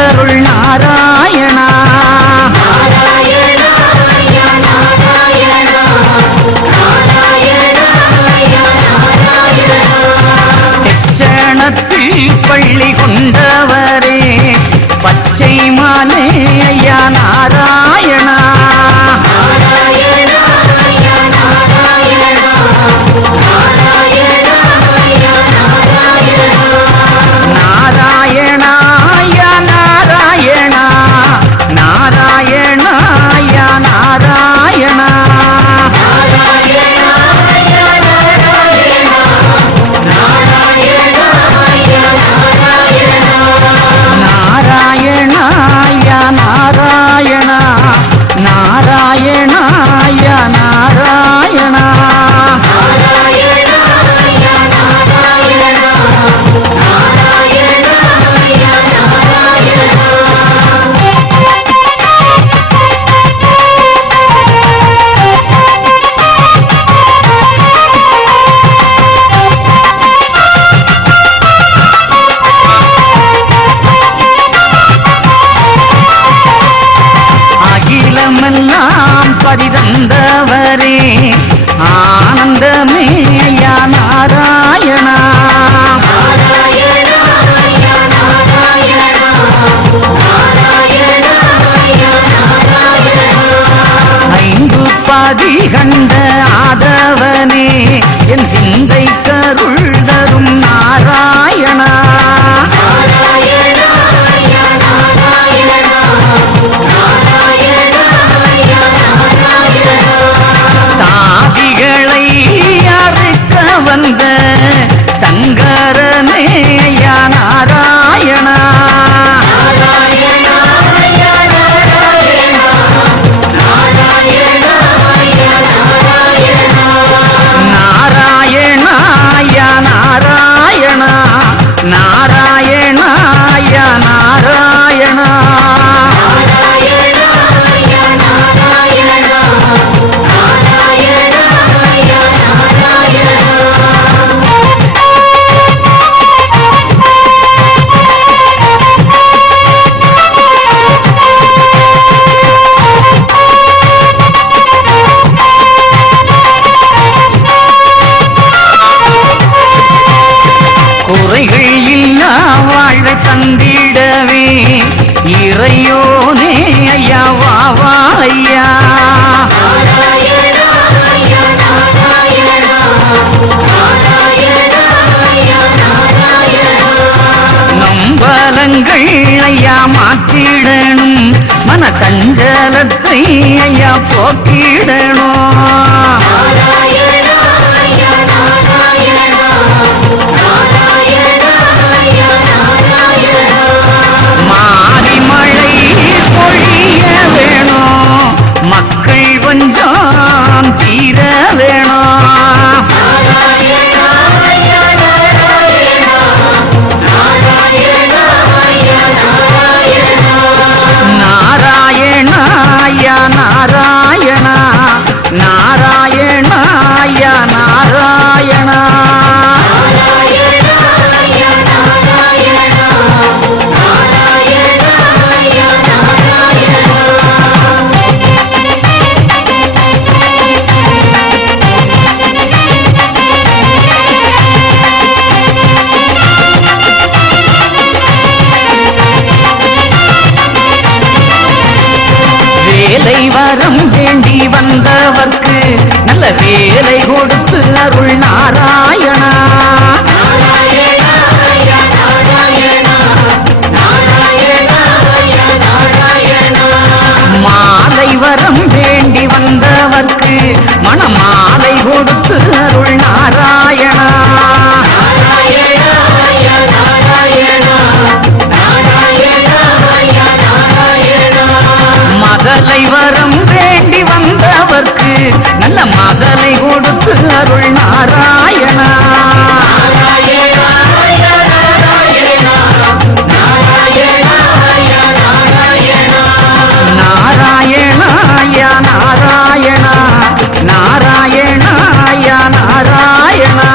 தந்தருள் நாராயணா. தெச்சணத்தில் பள்ளி கொண்டவரே பச்சை மாலே ஐயா நாராயணா. பரிதந்தவரே ஆனந்தமே ஐயா நாராயணா. ஐந்து பாதி கண்ட ஆதவனே என் சிந்தை கருள் தரும் நாராயணா. வந்த சங்கரனே ஐயா நாராயணா. நாராயணா ஐயா நாராயணா. நாராயணா ஐயா நாராயணா. குறைகள் இல்லா வாழ தந்திடவே இறையோனே ஐயா வா வா ஐயா. நம்பலங்கள் ஐயா மாற்றிடணும் மன சஞ்சலத்தை ஐயா போக்கிடணும். மாறி மழை பொழிய வேணும் மக்கள் கொஞ்சம் தீர வேணும். நாராயணா ஐயா நாராயணா. நாராயணா ஐயா நாராயணா. வேலை வரம் வேண்டி வந்தவர்க்கு நல்ல வேலை கொடுத்து அருள் நாராயணா. மாலை வரம் வேண்டி வந்தவர்க்கு மணமாலை கொடுத்து அருள் நாராயணா. மதலை வரம் வேண்டி வந்தவர்க்கு நல்ல மதலை கொடுத்து அருள் நாராயணா. நாராயணா யா நாராயணா. நாராயணா யா நாராயணா.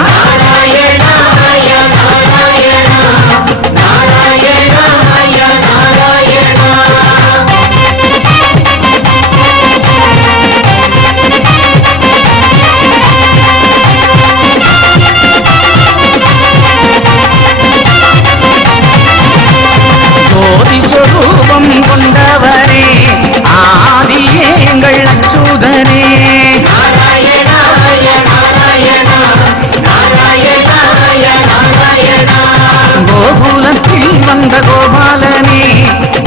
நாராயணா யா நாராயணா. நாராயணா யா சொரூபம் கொண்டவரே ஆதியே எங்கள் அச்சுதனே கோகுலத்தில் வந்த கோபாலனே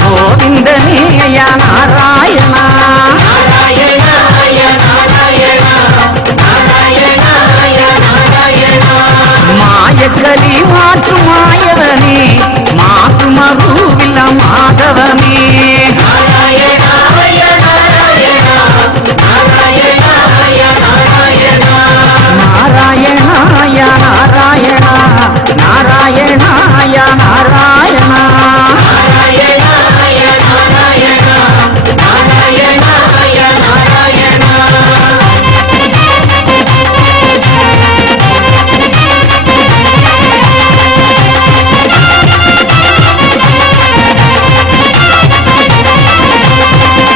கோவிந்தனே யா நாராயணா மாயக்கலி மாற்று மாயவனே மாசு மருவில்ல மாதவனே நாராயணாய நாராயணா நாராயணாய நாராயணா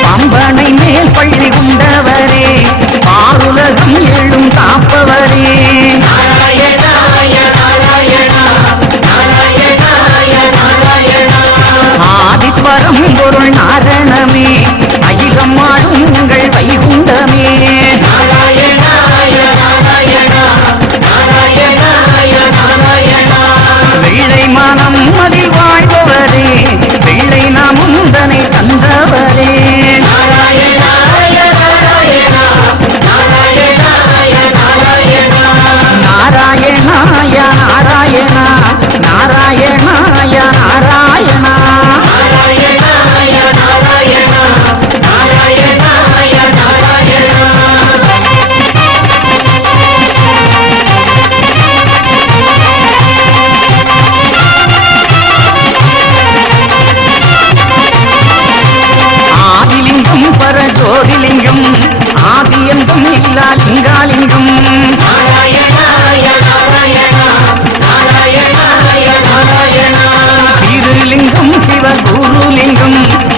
பம்பனை மேல் பள்ளி கொண்டவரே பாருலகம் எழும் காப்பவரே ஆதித்வரம் பொருள் நாரணமே அகிலம் ஆளும் உங்கள் வைகுண்டமே வெள்ளை மனம் அதில் வாழ்பவரே வெள்ளை நாமுந்தனை தந்தவரே நாராயணாய நாராயணா நாராயணாய நாராயணா ஆதிலிங்கம் பரஜோதிலிங்கம் ஆதியந்தம் இல்லா லிங்காலிங்கம் திருலிங்கம் சிவகுருலிங்கம்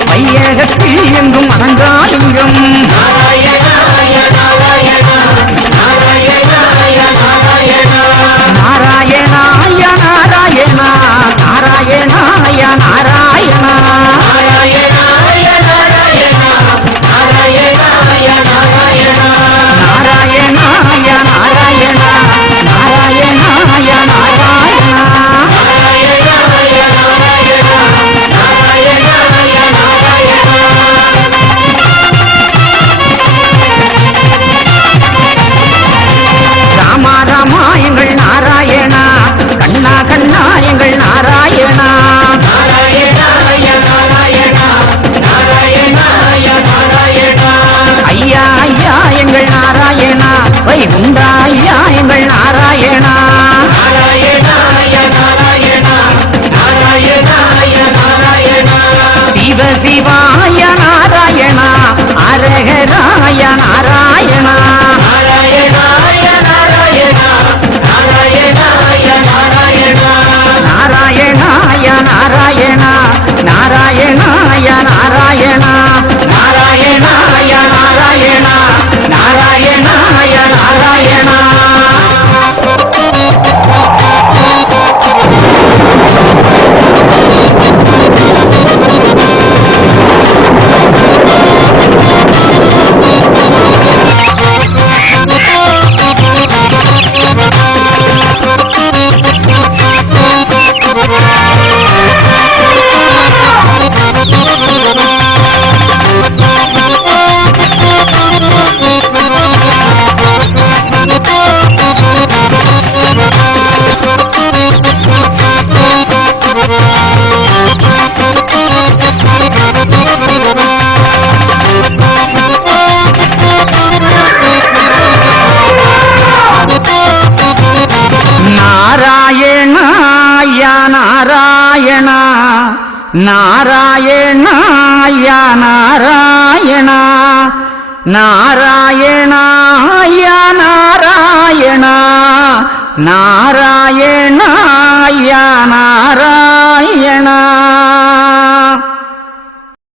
வையகத்தில் எங்கும் அனங்காலிங்கம் நாராயணாய நாராயணா நாராயணாய நாராயணா நாராயணாய நாராயணா நாராயணாய நாராயணா ராமா ராமா எங்கள் நாராயணா கண்ணா கண்ணா எங்கள் நாராயணா ஐயா ஐயா எங்கள் நாராயணா வைகுண்டா ஐயா எங்கள் நாராயணா சிவ சிவாய நாராயணா அரகராய நாராயணா நாராயணாய நாராயணா நாராயணாய நாராயணா நாராயணாய நாராயணா நாராயணாய நாராயணா நாராயணா நாராயணாய நாராயணா நாராயணாய நாராயணா நாராயணாய நாராயணா